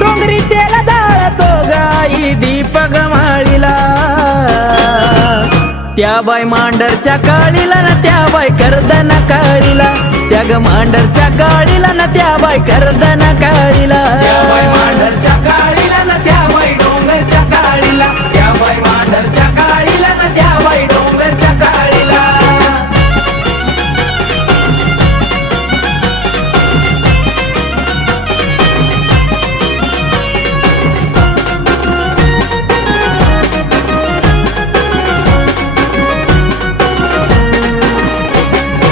डोंगरी तेला जाळतो गाई दीपक माळीला। त्या बाई मांडरच्या काळीला ना त्या बाई करदन काळीला, त्या ग मांडरच्या काळीला ना त्या बाई करदन काळीला। त्या बाई मांडरच्या काळीला ना त्या बाई डोंगरच्या काळीला, त्या बाई मांडरच्या काळीला ना त्या बाई डोंगरच्या काळीला।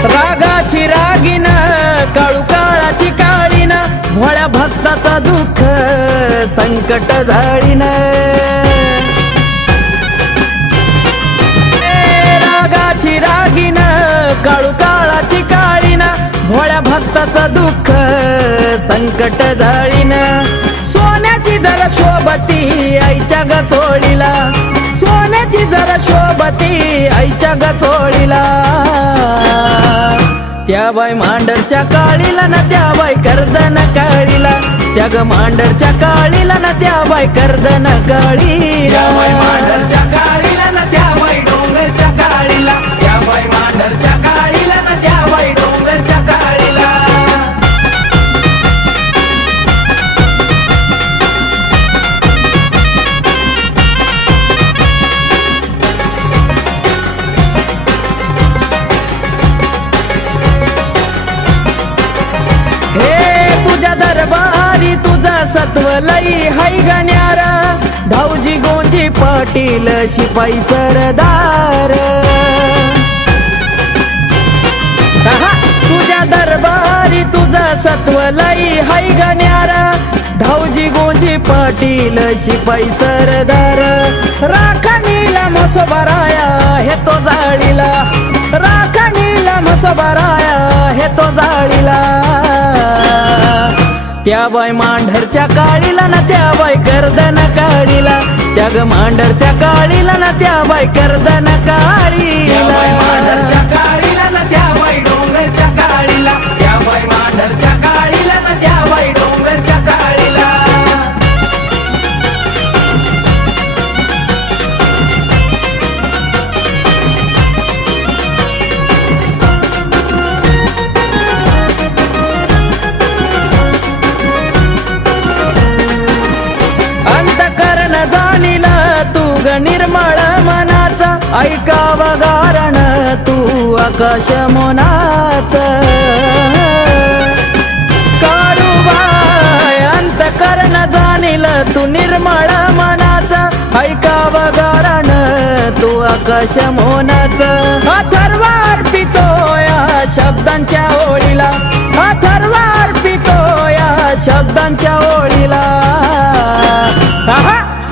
रागाची रागीन काळू काळाची काळीन, भोळ्या भक्ताचा दुःख संकट झाडीन। रागाची रागीन काळू काळाची काळीन, भोळ्या भक्ताचा दुःख संकट झाडीन। सोन्याची जरा शोभती आईच्या गचोळीला, सोन्याची जरा शोभती आईच्या गचोळीला। त्या त्या बाई मांडरच्या काळीला ना त्या बाई कर्दन काळीला, त्या ग मांडरच्या काळीला ना त्या बाई कर्दन काळीला, मांडरच्या काळीला ना त्या बाई डोंगरच्या काळीला, त्या बाई मांडरच्या काळीला ना त्या बाई डोंगरच्या काळीला. तुझ्या दरबारी तुझा सत्व लई हाय गण्यारा, धावजी गोंजी पाटील शिपाई सरदार. तुझ्या दरबारी तुझा सत्व लई हाय गण्यारा, धावजी गोंजी पाटील शिपाई सरदार. राखणीला म्हसोबाराया हे तो जाळीला, राखणीला म्हसोबाराया हे तो जाळीला. त्या बाई मांढरच्या काळीला ना त्या बाई कर्दन काळीला, त्या ग मांढरच्या काळीला ना त्या बाई कर्दन काळीला, मांढरच्या काळीला ना त्या बाई डोंगरच्या काळीला, त्या बाई मांढरच्या काळीला ना त्या बाई डोंगरच्या काळीला. निर्मळ मनाचा ऐकावा गारण तू आकाश मोनाच. काळूबाई अंतकरण जाणील तू निर्मळ मनाचा ऐकावा गारण तू आकाश मोनाच. अथर्वार पितोया शब्दांच्या ओळीला, अथर्वार पितोया शब्दांच्या ओळीला.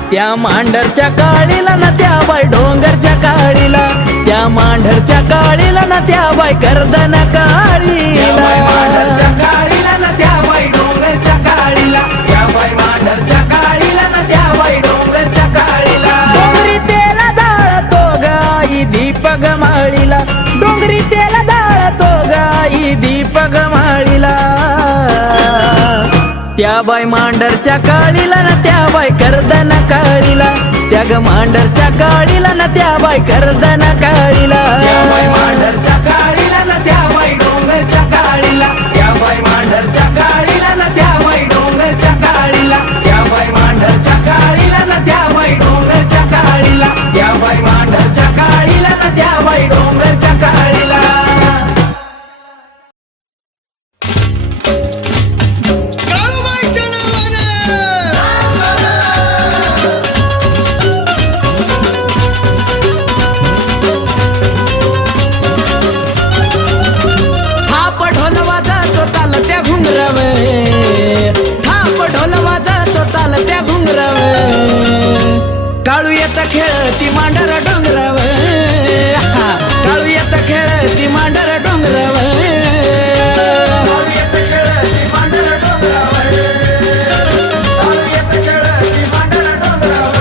त्या मांढरच्या काळीला ना त्या बाई डोंगरच्या काळीला, त्या मांढरच्या काळीला ना त्या बाई कर्दन काळीला, मांढरच्या काळीला ना त्या बाई डोंगरच्या काळीला, त्या बाई मांढरच्या काळीला ना त्या बाई डोंगरच्या काळीला. डोंगरी तेला जाळतो गाई दीपक माळीला, डोंगरी तेला जाळतो गाई दीपक माळीला. त्या बाई मांढरच्या काळीला ना त्या बाई कर्दन काळीला, त्या ग मांढरच्या काळीला ना त्या बाई कर्दन काळीला, त्या बाई मांढरच्या काळीला ना त्या बाई डोंगरच्या काळीला, त्या बाई मांढरच्या काळीला ना त्या बाई डोंगरच्या काळीला, त्या बाई मांढरच्या काळीला ना त्या बाई डोंगरच्या काळीला, त्या बाई मांढरच्या काळीला ना त्या बाई डोंगरच्या काळीला. काळू येता खेळती मांडर डोंगराव, काळू येता खेळती मांडर डोंगराव, काळू येता खेळती मांडर डोंगराव, काळू येता खेळती मांडर डोंगराव.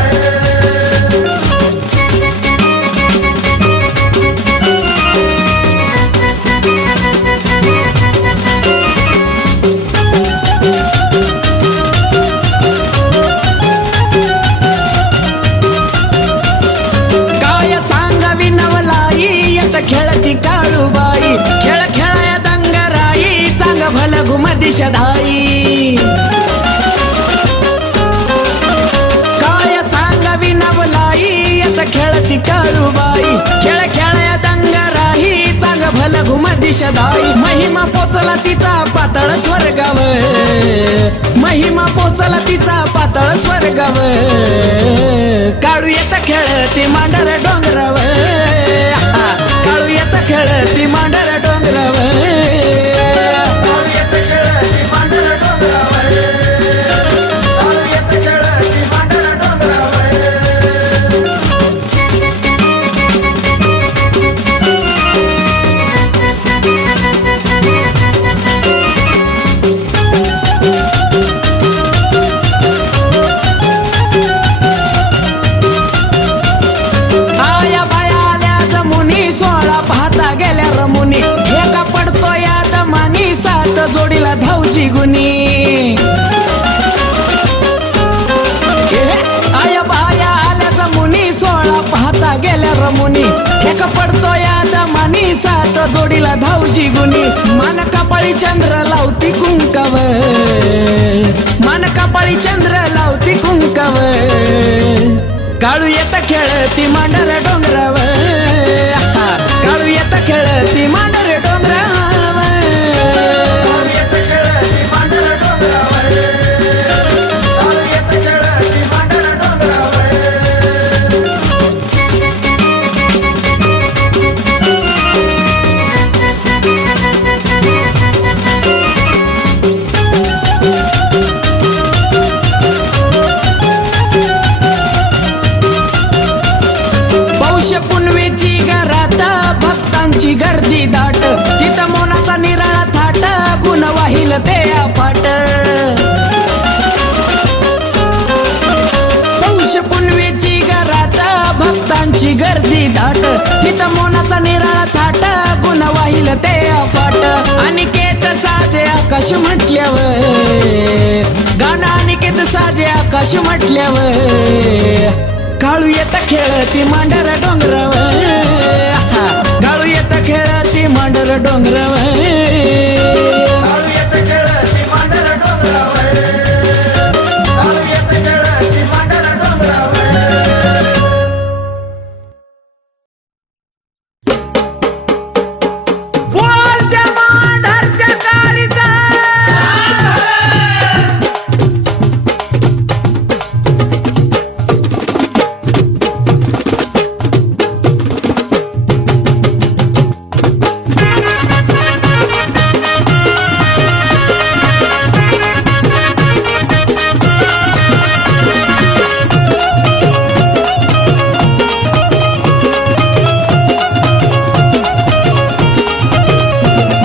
खेळती काळूबाई खेळ खेळाया दंगराई, चांग भल घुम दिशधाई. काय सांगावी नवलाई येत खेळती काळूबाई खेळ खेळाया दंगराई, चांग भल घुम दिशधाई. महिमा पोचला तिचा पातळ स्वर्गाव, महिमा पोचला तिचा पातळ स्वर्गाव. काळू येत खेळती मांडर डोंगराव, काळू येत खेळती मांडर डोंगराव, काळू येत खेळती मांडर डोंगराव, काळू येत खेळती मांडर डोंगराव. धावजी गुनी आया बाया आल्याचा मुनी सोळा पाहता गेल्या रमुनी एक पडतो याद मानी सात जोडीला धावजी गुनी मान कपाळी चंद्र लावती कुंकव मान कपाळी चंद्र लावती कुंकव काळू येता खेळती मांडर डोंगराव काळू येता खेळती मांडर डोंगराव पुनवेची घरात भक्तांची गर्दी दाट तिथं मोनाचा निराळा थाट गुण वाहिल ते अफाट पौष पुनवेची घरात भक्तांची गर्दी दाट तिथं मोनाचा निराळा थाट गुण वाहिल ते अफाट अनिकेत साजे आकाश म्हटल्यावर गाणं अनिकेत साजे आकाश म्हटल्यावर काळू येता खेळती मांडर डोंगराव काळू येता खेळती मांडर डोंगराव काळू येता खेळती मांडर डोंगराव काळू येता खेळती मांडर डोंगराव बोल त्या मांडरच्या काळीचा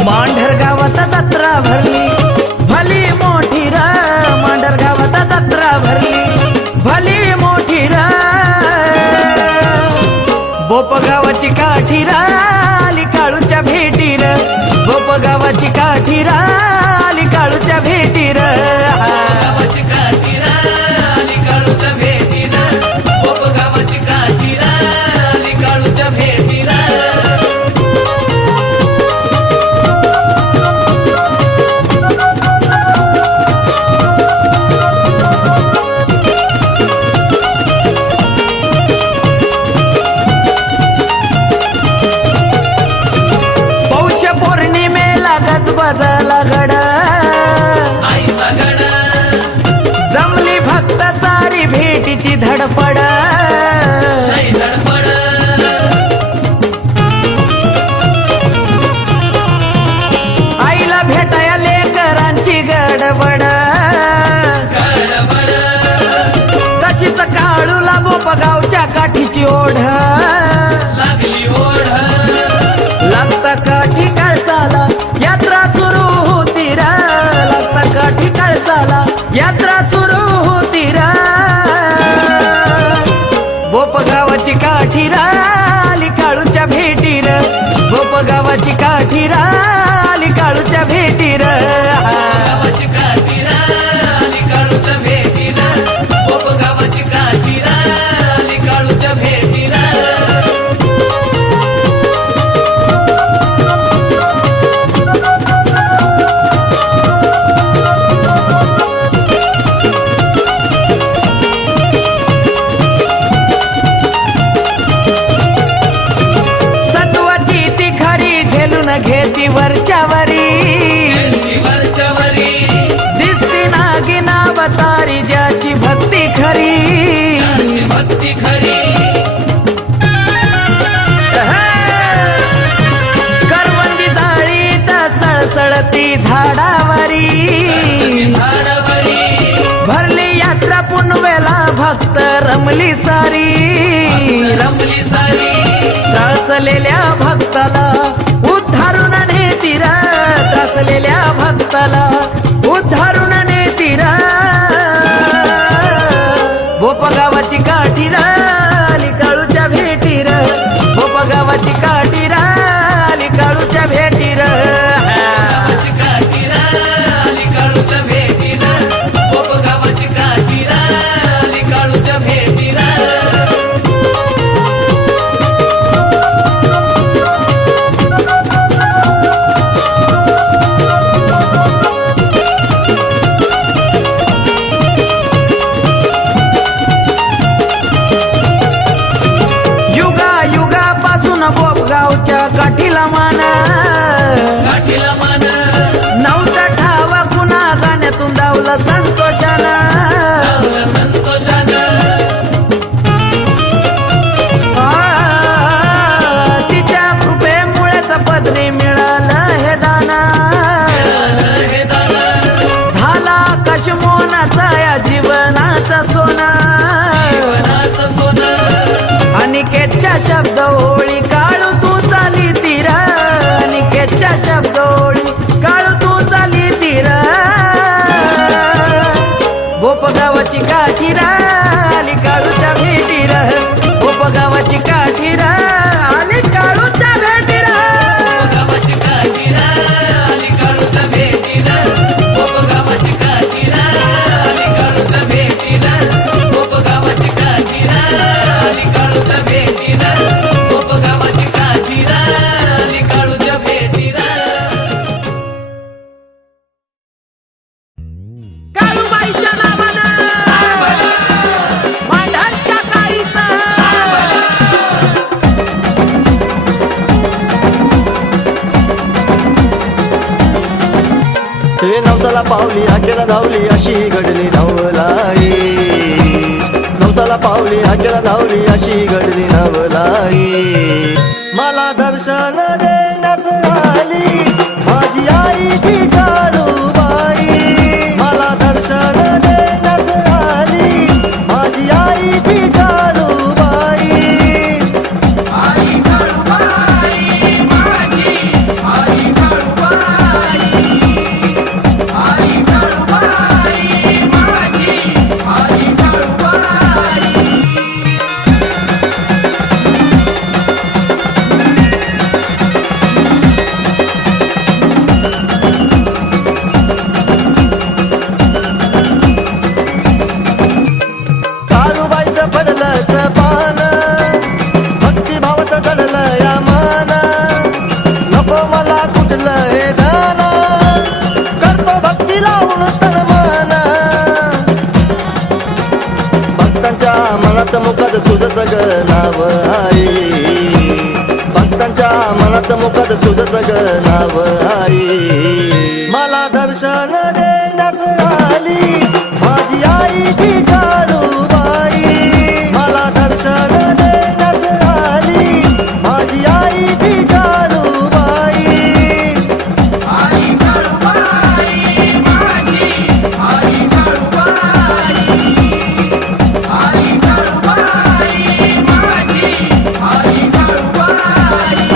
मांढर गावात जत्रा भरली भली मोठी र मांढर गावात जत्रा भरली भली मोठी र बोप गावाची काठी र आली काळूच्या भेटी र बोप गावाची काठी र आली काळूच्या भेटी र गावाची काठी र आली काळूच्या भेटी र बोप गावाची काठी र आली काळूच्या भेटी र बजाला गड जमली भक्त सारी भेटीची धडपड आईला भेटाया लेकरांची गडबड तशीच काळूला बोपगावच्या काठीची ओढ लागली ओढ लागता काठी कळसाला यात्रा सुरू होती रा लागता काठी कळसाला यात्रा सुरू होती रा बोप गावाची काठी रा आली काळूच्या भेटी र बोप गावाची काठी रा आली काळूच्या भेटी र गावाची काठी रा आली काळूच्या भेटी र बोप गावाची काठी रा आली काळूच्या भेटी र घेती वरच्यावरी दिसती नागिना अवतारी ज्याची भक्ती खरी भक्ती खरी करवंदी जाळीत सळसळती झाडावरी भरली यात्रा पुनवेला भक्त रमली सारी त्रासलेल्या भक्ताला उद्धारून नेतीरा त्रासलेल्या भक्ताला उद्धारून नेतीरा बोप गावाची काठी आली काळूच्या भेटी र बोप गावाची काठी आली काळूच्या भेटी र गावाची काठी आली धावलं संतोषानं तिच्या कृपेमुळेच पदरी मिळालं हे दान झाला कशमोनाचा या जीवनाचा सोना अनिकेतच्या शब्द ओळी काळू तू चाली तीर अनिकेतच्या शब्द ओळी काळू तू चाली तीर गोपगावाची काठी आली काळूच्या भेटीर गोपगावाची काठी आली काळूच्या भेटीर गोपगावाची काठी आली काळूच्या भेटीर गोपगावाची काठी आली काळूच्या भेटीर गोपगावाची काठी आली काळूच्या भेटीर गोपगावाची काठी आली काळूच्या भेटीर काळूबाईच्या नावानं मांढरच्या काळीचं हे नवसाला पावली हाकेला धावली अशी घडली नवलाई नवसाला पावली हाकेला धावली अशी घडली नवलाई मला दर्शन देण्यास आली माझी आई ती काळूबाई मला दर्शन देण्यास आली माझी आई ती काळूबाई आई काळूबाई माझी आई काळूबाई आई काळूबाई माझी आई काळूबाई काळूबाईचं पडलं सपान भक्तिभावात घडलं या मान नको मला कुठलं हे दान करतो भक्ती लावून तन मन भक्तांच्या मनात मुखात तुझंच ग नाव आहे भक्तांच्या मनात मुखात तुझंच ग नाव आहे मला दर्शन देण्यास आली माझी आई ती काळूबाई मला दर्शन देण्यास आली माझी आई ती काळूबाई आई काळूबाई माझी आई काळूबाई आई काळूबाई माझी आई काळूबाई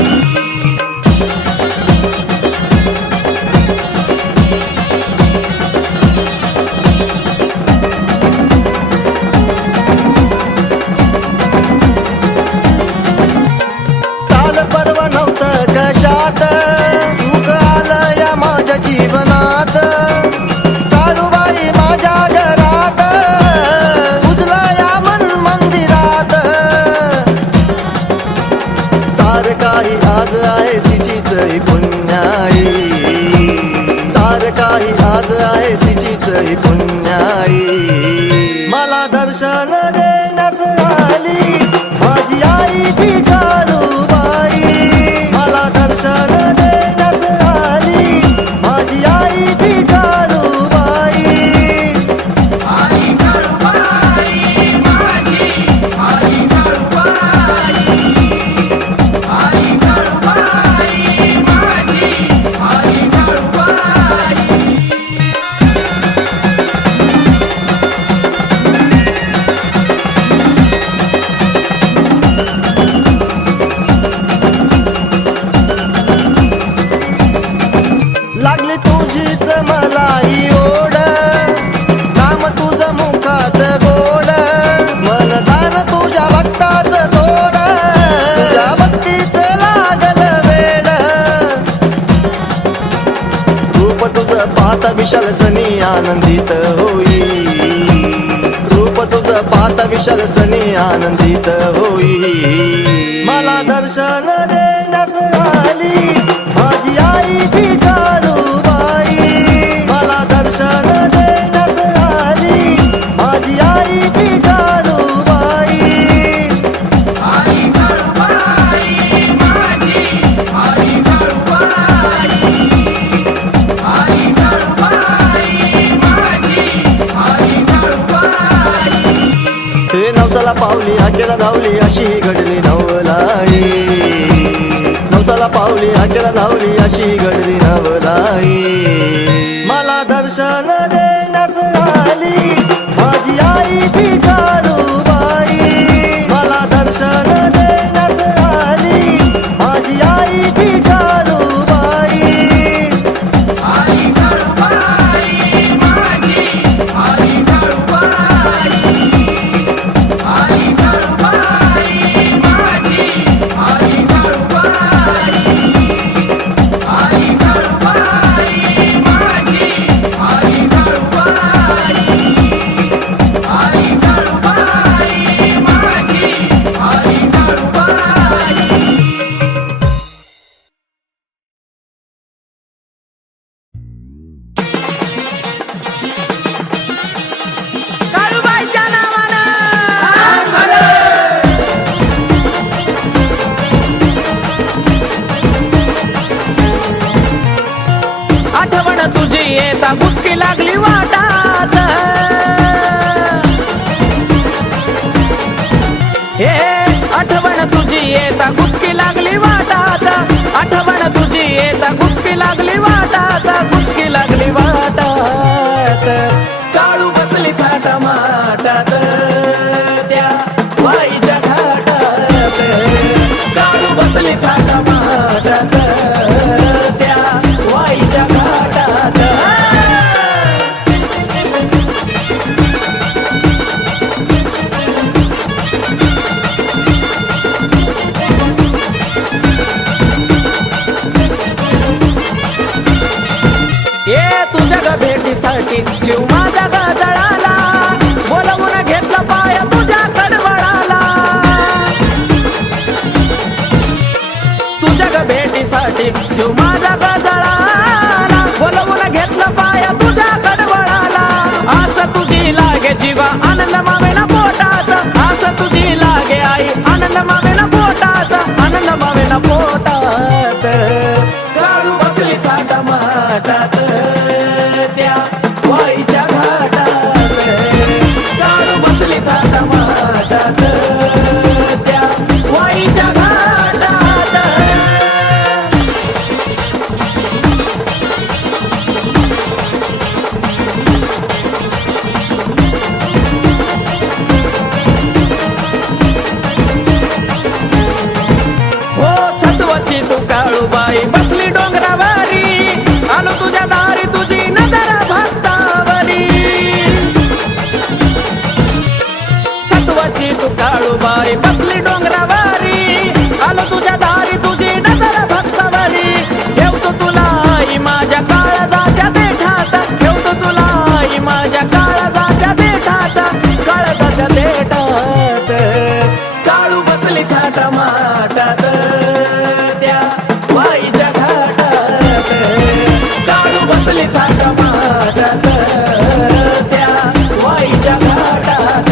काल परवा नव्हतं कशात सुख आलं या माझ्या जीवनात काळूबाई माझ्या घरात उजला या मन मंदिरात सार काही आज आहे तिचीच ही पुण्याई सार काही आज आहे तिचीच ही पुण्याई मला दर्शन देण्यास आली माझी आई ती काळूबाई मला दर्शन देण्यास आली माझी आई ती काळूबाई आई काळूबाई माझी आई काळूबाई आई काळूबाई माझी आई काळूबाई लागली तुझीच मला ही ओढ नाम तुझं मुखात गोड मन जाण तुझ्या भक्ताच तोड तुझ्या भक्तीच लागल वेड रूप तुझं पाहता विशाल सनी आनंदित होई रूप तुझं पाहता विशाल सनी आनंदित होई मला दर्शन देण्यास आली माझी आई ती काळूबाई मला दर्शन देण्यास आली माझी आई ती काळूबाई आई काळूबाई माझी आई काळूबाई आई काळूबाई माझी पावली हाकेला धावली अशी घडली नवलाई. नवसाला पावली हाकेला धावली अशी घडली नवलाई. मला दर्शन देण्यास आली माझी आई ती काळूबाई. मला दर्शन देण्यास आली माझी आई ती काळूबाई. आई काळूबाई माझी आई काळूबाई. आई काळूबाई माझी आई काळूबाई. आई काळूबाई माझी आई काळूबाई. आई काळूबाई माझी आई काळूबाई. काळूबाईच्या नावानं आठवण तुझी येता बुचकी लागली वाटात. हे आठवण तुझी येता गुचकी लागली वाटात. आठवण तुझी येता गुचकी लागली वाटात. गुचकी लागली वाटात. काळू बसली थाट माटात त्या वाईच्या घाटात. काळू बसली थाट माटात त्या वाईच्या घाटात. ये तुझ्या ग भेटीसाठी जीव माझा ग जळाला. बोलवून घेतला पाय तुझ्या कडवळाला. तुझ्या ग भेटीसाठी जीव माझा ग जळाला. बोलवून घेतला पाय तुझ्या कडवळाला. आस तुझी लागे जीवा आनंद मावेना पोटात. आस तुझी लागे आई आनंद मावेना पोटात. आनंद मावेना पोटात. काळू बसली थाट माटात त्या वाईच्या घाटात. काळू बसली थाट माटात त्या वाईच्या घाटात. हो सत्वाची तू काळूबाई बसली डोंगरावरी. आलो तुझ्या दारी तुझी नजर भक्तावरी. सत्वाची तू काळूबाई बसली डोंगरावरी. आलो तुझ्या दारी तुझी नजर भक्तावरी. ठेवतो तुला आई माझ्या काळजाच्या देठात. ठेवतो तुला आई माझ्या काळजाच्या देठात. काळजाच्या देठात. काळू बसली थाट माटात त्या वाईच्या घाटात. काळू बसली थाट माटात त्या वाईच्या घाटात.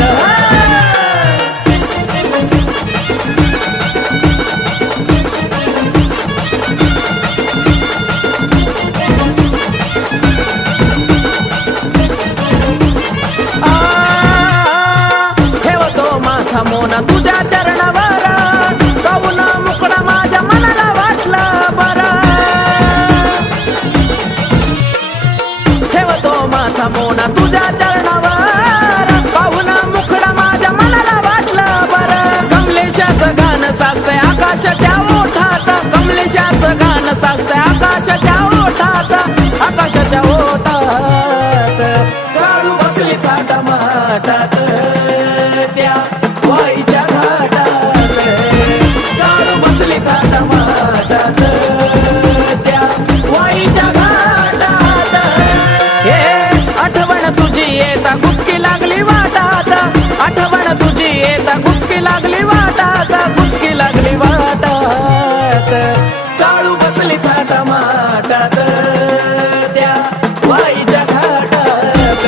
ठेवतो माथा मोना तुझ्या चरणावर. काऊन मुकडा माझ्या मनाला वाटला बरा. ठेवतो माथा मोना तुझ्या चरणावर. पाहून मुकडा माझ्या मनाला वाटलं बरं. कमलेशाचं गाणं साचतंय आकाशाच्या ओठात. कमलेशाचं गाणं साचतंय आकाशाच्या ओठात. आकाशाच्या ओठात. काळू बसली थाट माटात त्या वाईच्या घाटात. काळू बसली थाट माटात त्या वाईच्या घाटात. हे आठवण तुझी येता गुचकी लागली वाटात. आठवण तुझी येता गुचकी लागली वाटात. गुचकी लागली वाटात. काळू बसली थाट माटात त्या वाईच्या घाटात.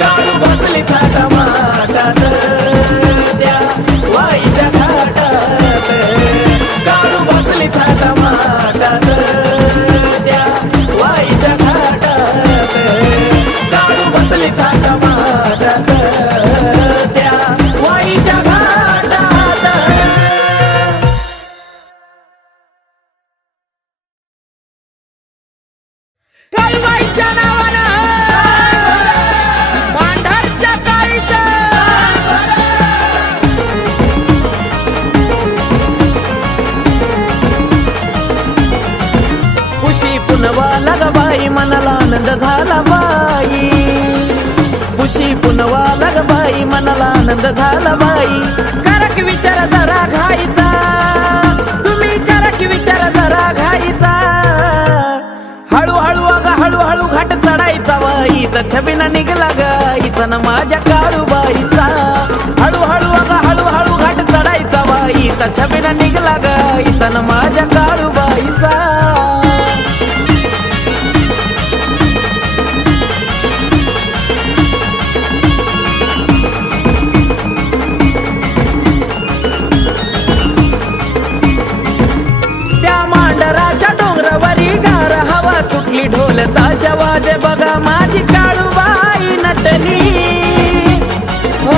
काळू बसली थाट माटात त्या वाईच्या घाटात. काळू बसली थाट माटात त्या वाईच्या घाटात. काळू बसली थाट माटात त्या वाईच्या खुशी पुनवा लग बाई मनाला आनंद झाला बाई. करा की विचार जरा घाईचा, तुम्ही करा की विचार जरा घाईचा. हळूहळू अग हळूहळू घाट चढायचा बाईचा छबिना निघला गाईचा न माझ्या काळूबाईचा. हळूहळू अग हळूहळू घाट चढायचा बाईचा छबिना निघला गाईचा न माझ्या काळूबाईचा. सुटली ढोल ताशा वाजे बघा माझी काळूबाई नटली. हो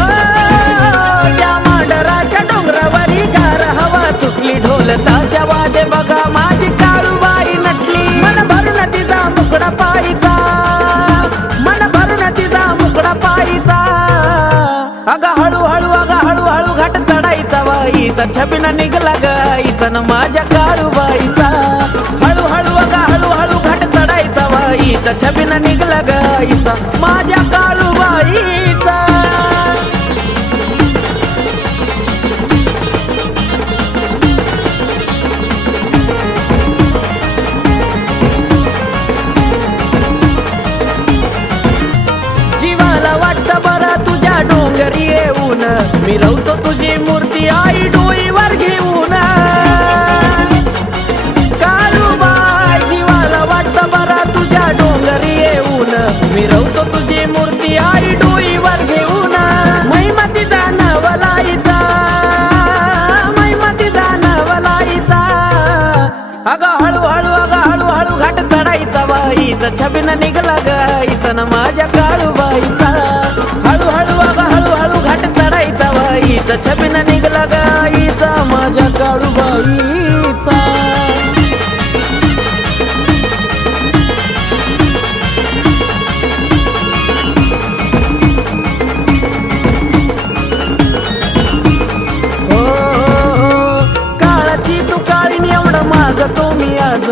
त्या मांडराच्या डोंगरावरी गार हवा सुटली ढोल ताशा वाजे बघा माझी काळूबाई नटली. मन भरून तिचा मुकडा पायीचा, मन भरून तिचा मुकडा पायीचा. अग हळूहळू अग हळूहळू घाट चढायचा बाईचा छबिना निघला गाईचा न माझ्या काळूबाईचा. हळूहळू अग हळूहळू घाट चढायचा बाईचा छबिना निघला गाईचा माझ्या काळूबाईचा. जीवाला वाटतं बरं तुझ्या डोंगरी येऊन, मी रवतो तुझी मूर्ती आई डोईवर घेऊन. काळूबाई जीवाला वाटतं बरं तुझ्या डोंगरी येऊन, मी रवतो तुझी मूर्ती आई डोईवर घेऊन. महिमा तिचा नवलाईचा, महिमा तिचा नवलाईचा. अग हळूहळू अग हळूहळू घाट चढायचा बाईचा छबिना निघला गाईचा न माझ्या काळूबाईचा. हळूहळू अग हळूहळू घाट चढायचा बाईचा छबिना निघला गाईचा माझ्या काळूबाईचा. काळाची तू काळीन एवढं मागतो मी आज,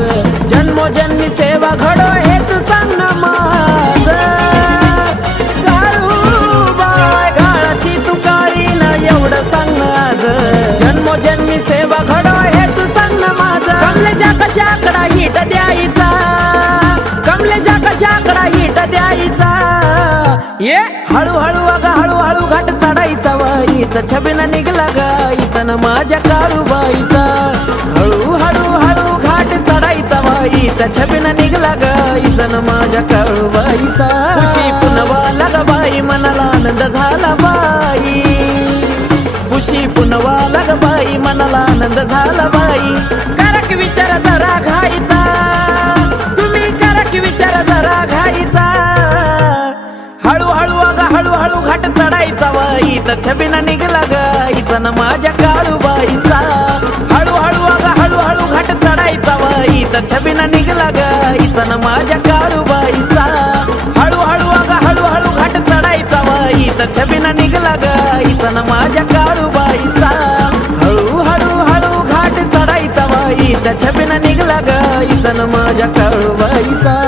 जन्मोजन्मी सेवा घडो हेच सांग ना माझं. काळूबाई काळाची तू काळीन एवढं सांग ना आज, जन्मोजन्मी सेवा घडो हेच सांग ना माझं. कमलेच्या कशाकडा हिट द्यायचा, कमलेच्या कशाकडा हिट द्यायचा. ये हळूहळू अग हळूहळू घाट चढायचा बाईचा छबिना निघला गाईचा न माझ्या काळूबाईचा. हळूहळू हळू घाट चढायचा बाईचा छबिना निघला गाईचा न माझ्या काळूबाईचा. खुशी पुनवा लग बाई मनाला आनंद झाला बाई, खुशी पुनवा लग बाई मनाला आनंद झाला बाई. करा की विचार जरा घाईचा, तुम्ही करा की विचार जरा घाईचा. हळूहळू अग हळूहळू घाट चढायचा बाईचा छबिना निघला गाईचा न माझ्या काळूबाईचा. हळूहळू अग हळूहळू घाट चढायचा बाईचा छबिना निघला गाईचा न माझ्या काळूबाईचा. हळूहळू अग हळूहळू घाट चढायचा बाईचा छबिना निघला गाईचा न माझ्या काळूबाईचा. हळूहळू हळू घाट चढायचा बाईचा छबिना निघला गाईचा न माझ्या काळूबाईचा.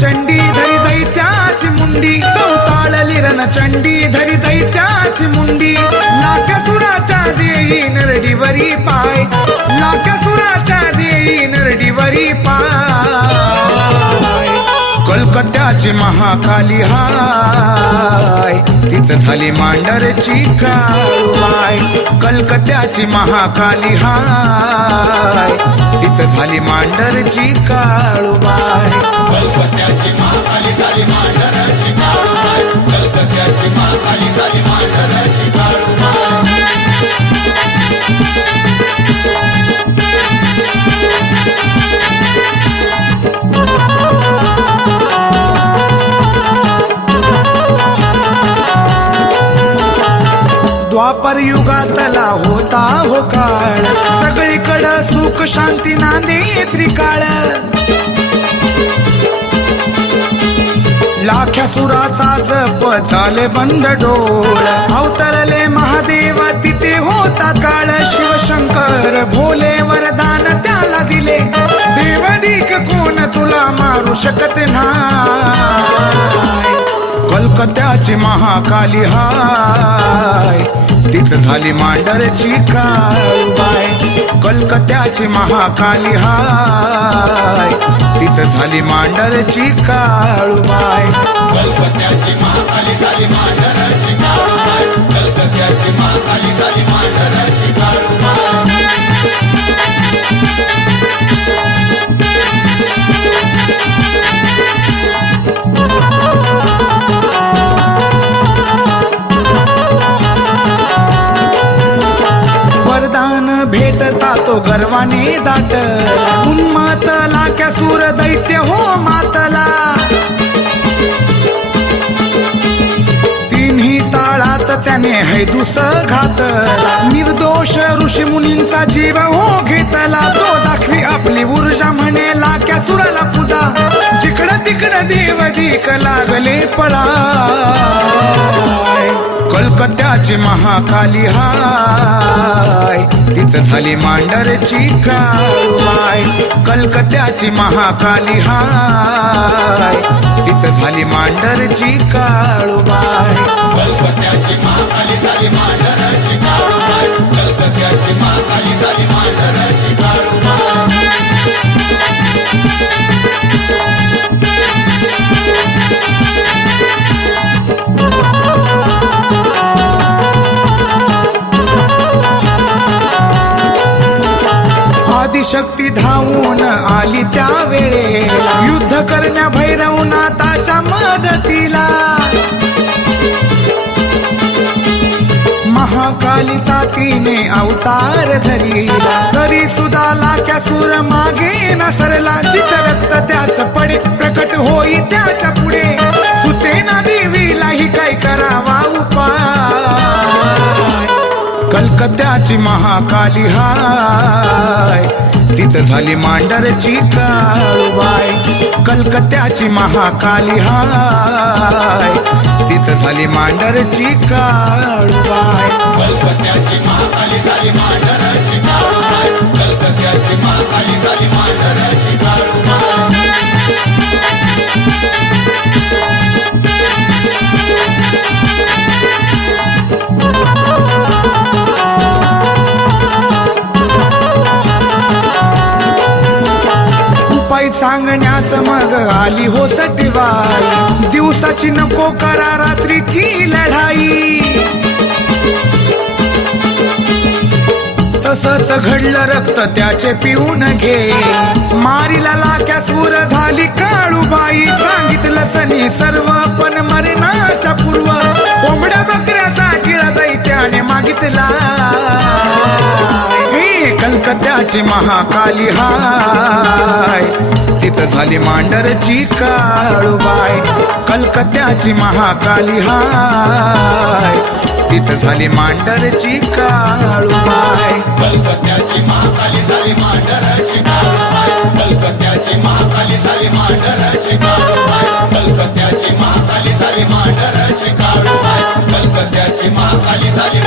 चंडी धरी दैत्याची मुंडी, चौताळली रणचंडी धरी दैत्याची मुंडी. लाक्यासुराच्या देई नरडीवरी पाय, लाक्यासुराच्या देई नरडीवरी पाय. कलकत्त्याची महाकाली हाय, तिथं झाली मांडरची काळूबाई. कलकत्त्याची महाकाली हाय, तिथं झाली मांडरची काळूबाई. कलकत्त्याची महाकाली झाली मांडरची काळूबाई, कलकत्त्याची महाकाली झाली मांडरची काळूबाई. द्वापर युगातला होता हो काळ, सगळीकडं सुख शांती नांदे त्रिकाळ. लाख्या सुराचा जप झाले बंद डोळ, अवतरले महादेव तिथे होता काळ. शिवशंकर भोले वरदान त्याला दिले, देवदिक कोण तुला मारू शकत नाही. कलकत्याची महाकाली हाय, तिथं झाली मांडरची काळूबाई. कलकत्याची महाकाली हाय, तिथं झाली मांडरची काळूबाई. कलकत्याची महाकाली झाली मांढरची काळूबाई. कलकत्याची महाकाली झाली मांढरची काळूबाई. वरदान भेटता तो गर्वाने दाट, उन्मातला क्या सूर दैत्य हो मातला. तिन्ही ताळात त्याने हैदूस घातला, निर्दोष ऋषी मुनींचा जीव हो घेतला. तो दाखवी आपली ऊर्जा म्हणे लाक्या सुराला पूजा, जिकडं तिकडं देवदीक लागले पळा. कलकत्याची महाकाली हाय, तिथं झाली मांडरची काळूबाई. कलकत्याची महाकाली हाय, तिथं झाली मांडरची काळूबाई. कलकत्याची महाकाली झाली मांढरची काळूबाई. कलकत्याची महाकाली झाली मांढरची काळूबाई. आदिशक्ती धावून आली त्या वेळेला, युद्ध करण्या भैरवनाथाच्या मदतीला. महाकालीचा तिने अवतार धरिला, तरी सुद्धा लाक्या सूर मागे न सरला. जित रक्त त्याच पडे प्रकट होई त्याच्या पुढे, सुचेना देवीलाही काय करावा उपाय. कलकत्याची महाकाली हाय, तिथं झाली मांडरची काळूबाई. कलकत्याची महाकाली हाय, तिथं झाली मांडरची काळूबाई. कलकत्याची महाकाली झाली मांढरची काळूबाई. कलकत्याची महाकाली झाली मांढरची काळूबाई. उपाय सांगण्यास मग आली हो सटवाई, दिवसाची नको करा रात्रीची लढाई. तसंच घडलं रक्त त्याचे पिऊन घे, मारीला लाक्या सूर झाली काळूबाई. सांगितलं सनी सर्व पण मरणाच्या पूर्व, कोंबड्या बकऱ्याचा टिळा दैत्याने मागितला. हे कलकत्याची महाकाली हाय, तिथं झाली मांडरची काळूबाई. कलकत्याची महाकाली हाय, तिथं झाली मांडरची काळूबाई. कलकत्याची महाकाली झाली मांढरची काळूबाई. कलकत्याची महाकाली झाली मांढरची काळूबाई. कलकत्याची महाकाली झाली मांढरची काळूबाई. कलकत्याची महाकाली झाली